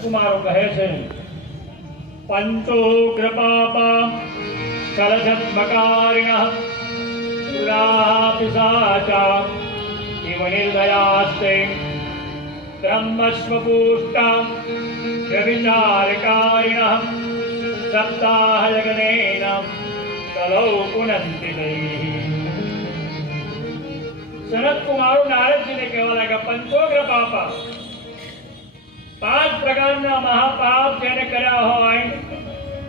કુમારો કહે છે પંચોગ્ર પાપા કલશત્મકારિણ પુરા પિશાચા ઇવ નિર્દયાસ્તે બ્રહ્મસ્વપુષ્ટા વ્યભિચારકારિણ સપ્તાહયગનેન કલૌ પુનંતિ દૈઃ સનત કુમારો નારદજીને કહેવા લાગ્યા પંચોગ્ર પાપા પાંચ પ્રકારના મહાપાપ જેને કર્યા હોય,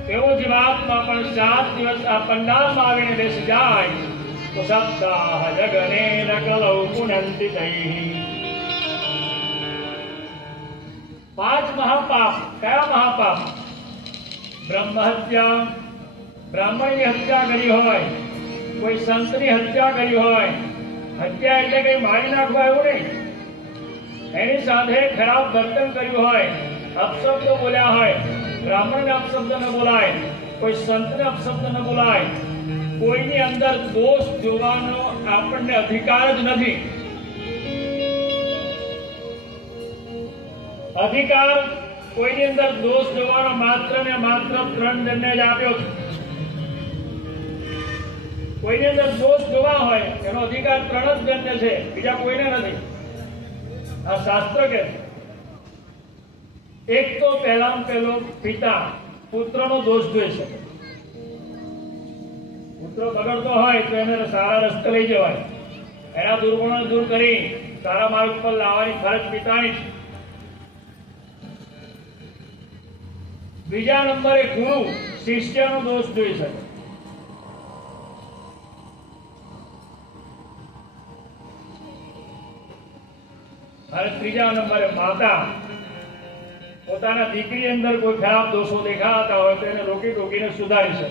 એવો જીવાત્મા પણ સાત દિવસ આ પંડાલમાં આવીને બેસી જાય. તો સપ્તાહ જગને નકલૌ પુનંતિ પાંચ મહાપાપ, કયા મહાપાપ? બ્રહ્મ હત્યા, બ્રાહ્મણની હત્યા કરી હોય, કોઈ સંતની હત્યા કરી હોય, હત્યા એટલે કઈ મારી નાખવા એવું નહીં. એની સાથે ખરાબ વર્તન કર્યું હોય, અપશબ્દ બોલ્યા હોય, બ્રાહ્મણને અપશબ્દ ન બોલાય, કોઈ સંતને અપશબ્દ ન બોલાય, કોઈની અંદર દોષ જોવાનો આપણને અધિકાર જ નથી. અધિકાર કોઈની અંદર દોષ જોવાનો માત્ર ને માત્ર ત્રણ જણને જ આપ્યો છે. કોઈની અંદર દોષ જોવા હોય, એનો અધિકાર ત્રણ જ જણને છે, બીજા કોઈને નથી. આ શાસ્ત્ર કે. એક તો પહેલા પહેલો પિતા પુત્રનો દોષ જોઈ શકે. પુત્ર બગડતો હોય તો એને સારા રસ્તે લઈ જવાય. એના દુર્ગુણો દૂર કરી સારા માર્ગ પર લાવવાની ફરજ પિતાની છે. બીજા નંબરે ગુરુ શિષ્યનો દોષ જોઈ શકે. અને ત્રીજા નંબરે માતા. પોતાના દીકરી અંદર કોઈ ખરાબ દોષો દેખાતા હોય તો એને રોકી ટોકીને સુધારી શકે.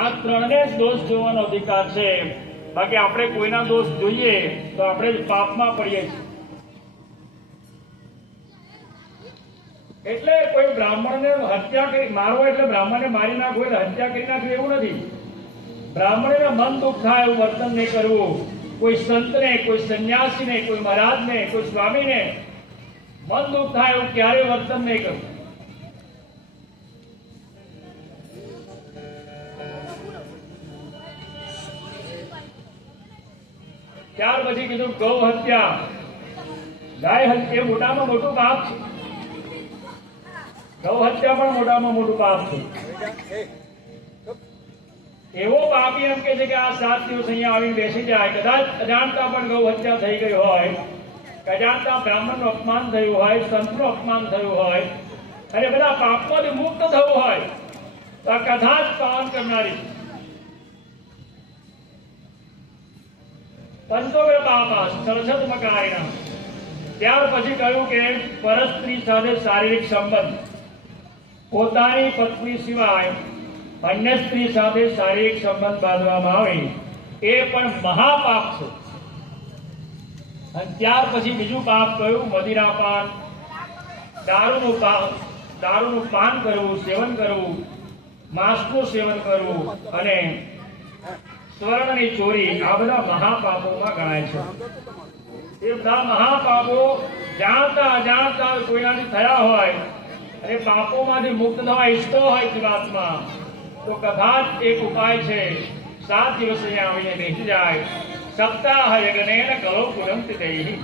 આ ત્રણને જ દોષ જોવાનો અધિકાર છે. બાકી આપણે કોઈના દોષ જોઈએ તો આપણે જ પાપમાં પડીએ છીએ. એટલે કોઈ બ્રાહ્મણને હત્યા કરી મારવો એટલે બ્રાહ્મણને મારી નાખવું એટલે હત્યા કરી નાખવી એવું નથી. બ્રાહ્મણને મન દુઃખ થાય એવું વર્તન નહીં કરવું. કોઈ સંતને કોઈ સંન્યાસીને કોઈ મહારાજને કોઈ સ્વામીને મન દુઃખ થાય એવું ક્યારેય વર્તન નહીં કરવું ત્યાર પછી કીધું ગૌ હત્યા ગાય હત્યા એ મોટામાં મોટું પાપ છે ગૌ હત્યા પણ મોટામાં મોટું પાપ છે એવો પાપી એમ કે છે કે આ સાત દિવસ અહીંયા આવીને બેસી જાય. કદાચ અજાણતા પણ ગૌ હત્યા થઈ ગઈ હોય અજાણતા બ્રાહ્મણનું અપમાન થયું હોય, સંતનું અપમાન થયું હોય અને બધા પાપમાંથી મુક્ત થવું હોય, તો આ કથા જ પાવન કરનારી પંચોગ્ર પાપા સરસદ મકાયના ત્યાર પછી કહ્યું કે પરસ્ત્રી સાથે શારીરિક સંબંધ. પોતાની પત્ની સિવાય અન્ય સ્ત્રી સાથે શારીરિક સંબંધ બાંધવામાં આવે, એ પણ મહાપાપ છે. ત્યાર પછી બીજું પાપ કયું? મદિરાપાન. દારૂનું પાપ દારૂનું પાન કરવું, સેવન કરવું માંસનું સેવન કરવું અને સ્વર્ણની ચોરી, આ બધા મહાપાપોમાં ગણાય છે. એ બધા મહાપાપો જાણતા અજાણતા કોઈનાથી થયા હોય અને પાપોમાંથી મુક્ત થવા ઈચ્છતો હોય જીવાત્મા તો કદાચ એક ઉપાય છે. સાત દિવસ અહીંયા આવીને બેસી જાય. સપ્તાહ યજ્ઞેન કરો પુરંત દૈહિ